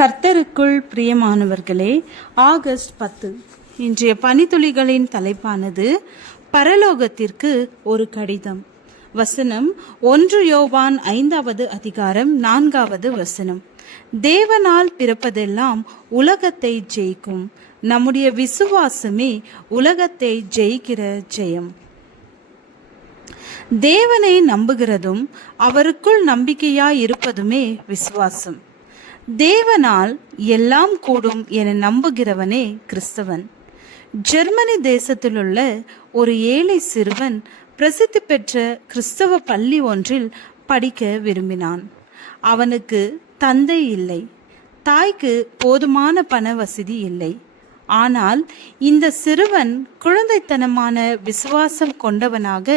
கர்த்தருக்குள் பிரியமானவர்களே, ஆகஸ்ட் 10 இன்றைய பனித்துளிகளின் தலைப்பானது பரலோகத்திற்கு ஒரு கடிதம். வசனம் 1 யோவான் 5வது அதிகாரம் 4வது வசனம். தேவனால் பிறப்பதெல்லாம் உலகத்தை ஜெயிக்கும். நம்முடைய விசுவாசமே உலகத்தை ஜெயிக்கிற ஜெயம். தேவனை நம்புகிறதும் அவருக்குள் நம்பிக்கையாய் இருப்பதுமே விசுவாசம். தேவனால் எல்லாம் கூடும் என நம்புகிறவனே கிறிஸ்தவன். ஜெர்மனி தேசத்திலுள்ள ஒரு ஏழை சிறுவன் பிரசித்தி பெற்ற கிறிஸ்தவ பள்ளி ஒன்றில் படிக்க விரும்பினான். அவனுக்கு தந்தை இல்லை, தாய்க்கு போதுமான பண வசதி இல்லை. ஆனால் இந்த சிறுவன் குழந்தைத்தனமான விசுவாசம் கொண்டவனாக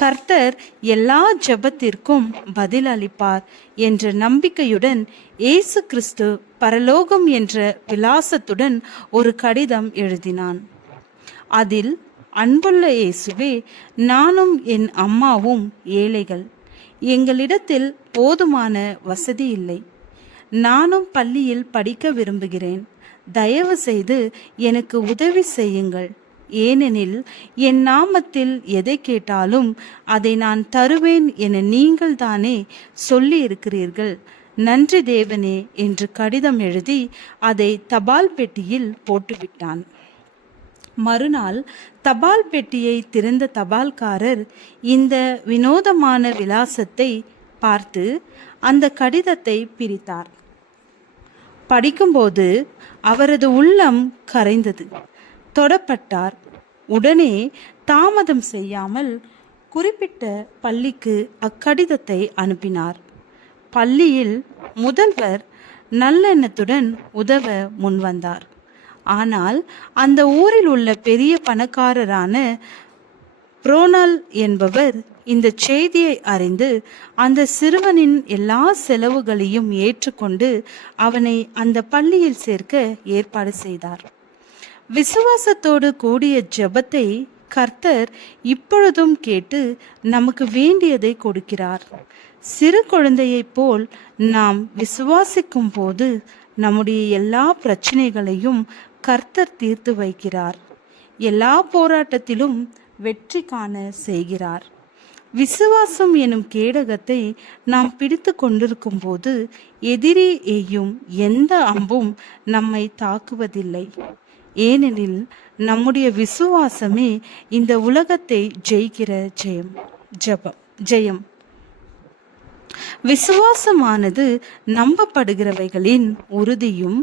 கர்த்தர் எல்லா ஜெபத்திற்கும் பதில் அளிப்பார் என்ற நம்பிக்கையுடன் இயேசு கிறிஸ்து பரலோகம் என்ற விலாசத்துடன் ஒரு கடிதம் எழுதினான். அதில், அன்புள்ள இயேசுவே, நானும் என் அம்மாவும் ஏழைகள். எங்களிடத்தில் போதுமான வசதி இல்லை. நானும் பள்ளியில் படிக்க விரும்புகிறேன். தயவு செய்து எனக்கு உதவி செய்யுங்கள். ஏனெனில் என் நாமத்தில் எதை கேட்டாலும் அதை நான் தருவேன் என நீங்கள் தானே சொல்லி இருக்கிறீர்கள். நன்றி தேவனே என்று கடிதம் எழுதி அதை தபால் பெட்டியில் போட்டுவிட்டான். மறுநாள் தபால் பெட்டியை திறந்த தபால்காரர் இந்த வினோதமான விலாசத்தை பார்த்து அந்த கடிதத்தை பிரித்தார். படிக்கும்போது அவரது உள்ளம் கரைந்தது. தொடப்பட்டார். உடனே தாமதம் செய்யாமல் குறிப்பிட்ட பள்ளிக்கு அக்கடிதத்தை அனுப்பினார். பள்ளியில் முதல்வர் நல்லெண்ணத்துடன் உதவ முன்வந்தார். ஆனால் அந்த ஊரில் உள்ள பெரிய பணக்காரரான புரோனல் என்பவர் இந்த செய்தியை அறிந்து அந்த சிறுவனின் எல்லா செலவுகளையும் ஏற்றுக்கொண்டு அவனை அந்த பள்ளியில் சேர்க்க ஏற்பாடு செய்தார். விசுவாசத்தோடு கூடிய ஜெபத்தை கர்த்தர் இப்பொழுதும் கேட்டு நமக்கு வேண்டியதை கொடுக்கிறார். சிறு குழந்தையைப் போல் நாம் விசுவாசிக்கும் போது நம்முடைய எல்லா பிரச்சனைகளையும் கர்த்தர் தீர்த்து வைக்கிறார். எல்லா போராட்டத்திலும் வெற்றி காண செய்கிறார். விசுவாசம் எனும் கேடகத்தை நாம் பிடித்து கொண்டிருக்கும் போது எதிரே எய்யும் எந்த அம்பும் நம்மை தாக்குவதில்லை. ஏனெனில் நம்முடைய விசுவாசமே இந்த உலகத்தை ஜெயிக்கிற ஜெயம். விசுவாசமானது நம்பப்படுகிறவைகளின் உறுதியும்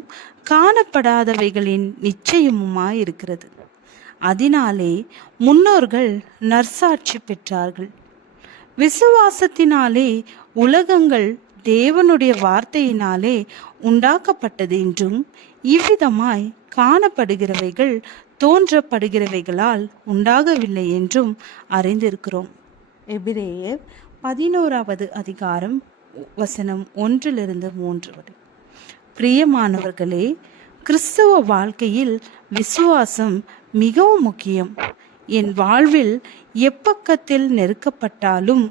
காணப்படாதவைகளின் நிச்சயமுமாயிருக்கிறது. அதனாலே முன்னோர்கள் நற்சாட்சி பெற்றார்கள். விசுவாசத்தினாலே உலகங்கள் தேவனுடைய வார்த்தையினாலே உண்டாக்கப்பட்டது என்றும், இவ்விதமாய் காணப்படுகிறவைகள் தோன்றப்படுகிறவைகளால் உண்டாகவில்லை என்றும் அறிந்திருக்கிறோம். எபிரேயர் 11வது அதிகாரம் வசனம் 1-3 வரை. பிரியமானவர்களே, கிறிஸ்தவ வாழ்க்கையில் விசுவாசம் மிகவும் முக்கியம். என் வாழ்வில் எப்பக்கத்தில் நெருக்கப்பட்டாலும்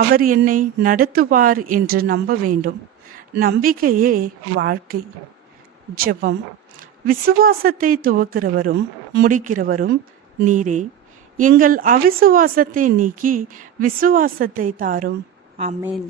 அவர் என்னை நடத்துவார் என்று நம்ப வேண்டும். நம்பிக்கையே வாழ்க்கை. ஜெபம். விசுவாசத்தை துவக்கிறவரும் முடிக்கிறவரும் நீரே. எங்கள் அவிசுவாசத்தை நீக்கி விசுவாசத்தை தாரும். ஆமென்.